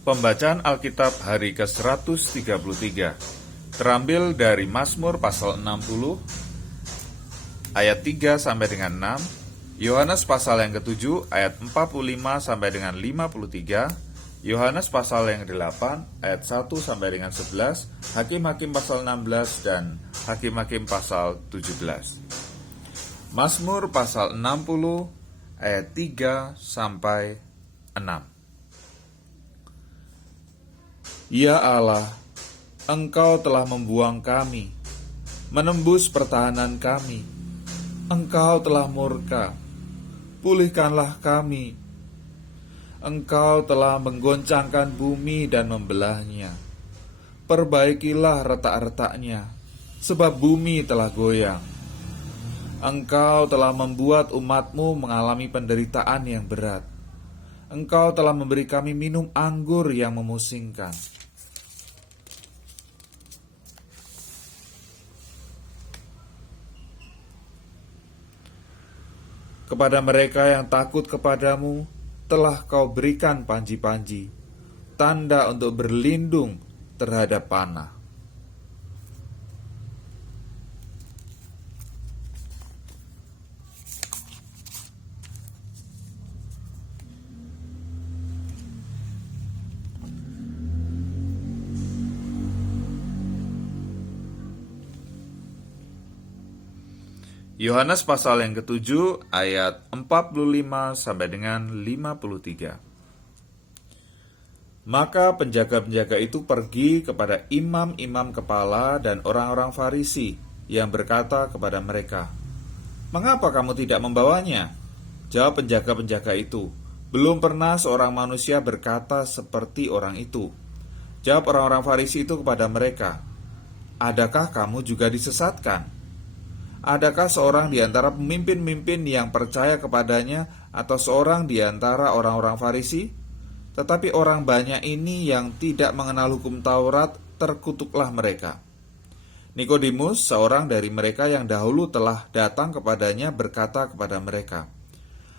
Pembacaan Alkitab hari ke-133 terambil dari Mazmur pasal 60 ayat 3 sampai dengan 6, Yohanes pasal yang ke-7 ayat 45 sampai dengan 53, Yohanes pasal yang ke-8 ayat 1 sampai dengan 11, Hakim-Hakim pasal 16 dan Hakim-Hakim pasal 17. Mazmur pasal 60 ayat 3 sampai 6. Ya Allah, Engkau telah membuang kami, menembus pertahanan kami. Engkau telah murka, pulihkanlah kami. Engkau telah menggoncangkan bumi dan membelahnya. Perbaikilah retak-retaknya, sebab bumi telah goyang. Engkau telah membuat umat-Mu mengalami penderitaan yang berat. Engkau telah memberi kami minum anggur yang memusingkan. Kepada mereka yang takut kepadamu, telah Kau berikan panji-panji, tanda untuk berlindung terhadap panah. Yohanes pasal yang ke-7 ayat 45 sampai dengan 53. Maka penjaga-penjaga itu pergi kepada imam-imam kepala dan orang-orang Farisi yang berkata kepada mereka, "Mengapa kamu tidak membawanya?" Jawab penjaga-penjaga itu, "Belum pernah seorang manusia berkata seperti orang itu." Jawab orang-orang Farisi itu kepada mereka, "Adakah kamu juga disesatkan? Adakah seorang di antara pemimpin-pemimpin yang percaya kepadanya atau seorang di antara orang-orang Farisi? Tetapi orang banyak ini yang tidak mengenal hukum Taurat, terkutuklah mereka." Nikodemus, seorang dari mereka yang dahulu telah datang kepadanya, berkata kepada mereka,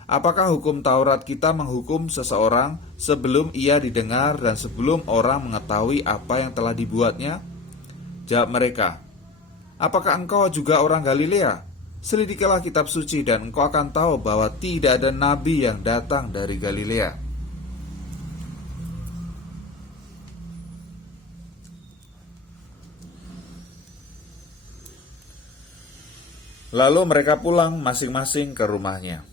"Apakah hukum Taurat kita menghukum seseorang sebelum ia didengar dan sebelum orang mengetahui apa yang telah dibuatnya?" Jawab mereka, "Apakah engkau juga orang Galilea? Selidikilah kitab suci dan engkau akan tahu bahwa tidak ada nabi yang datang dari Galilea." Lalu mereka pulang masing-masing ke rumahnya.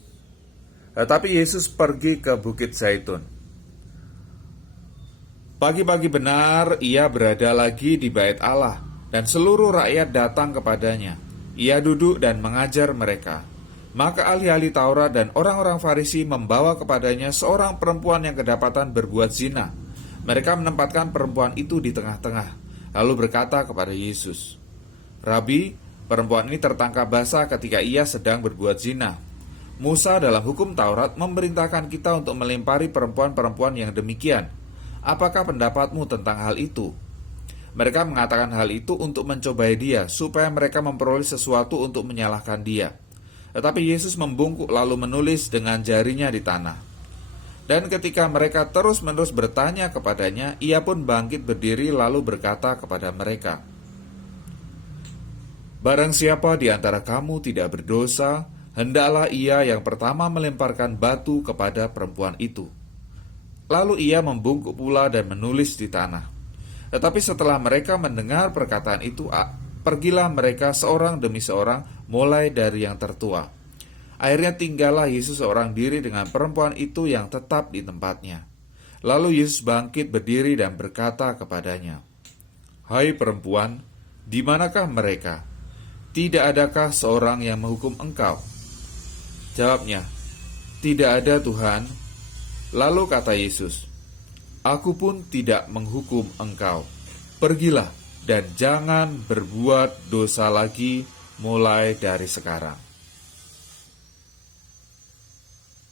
Tetapi Yesus pergi ke Bukit Zaitun. Pagi-pagi benar ia berada lagi di bait Allah, dan seluruh rakyat datang kepadanya. Ia duduk dan mengajar mereka. Maka ahli-ahli Taurat dan orang-orang Farisi membawa kepadanya seorang perempuan yang kedapatan berbuat zina. Mereka menempatkan perempuan itu di tengah-tengah, lalu berkata kepada Yesus, "Rabi, perempuan ini tertangkap basah ketika ia sedang berbuat zina. Musa dalam hukum Taurat memerintahkan kita untuk melempari perempuan-perempuan yang demikian. Apakah pendapatmu tentang hal itu?" Mereka mengatakan hal itu untuk mencobai dia, supaya mereka memperoleh sesuatu untuk menyalahkan dia. Tetapi Yesus membungkuk lalu menulis dengan jarinya di tanah. Dan ketika mereka terus-menerus bertanya kepadanya, ia pun bangkit berdiri lalu berkata kepada mereka, "Barang siapa di antara kamu tidak berdosa, hendaklah ia yang pertama melemparkan batu kepada perempuan itu." Lalu ia membungkuk pula dan menulis di tanah. Tetapi setelah mereka mendengar perkataan itu, pergilah mereka seorang demi seorang, mulai dari yang tertua. Akhirnya tinggallah Yesus seorang diri dengan perempuan itu yang tetap di tempatnya. Lalu Yesus bangkit berdiri dan berkata kepadanya, "Hai perempuan, di manakah mereka? Tidak adakah seorang yang menghukum engkau?" Jawabnya, "Tidak ada, Tuhan." Lalu kata Yesus, "Aku pun tidak menghukum engkau. Pergilah dan jangan berbuat dosa lagi mulai dari sekarang."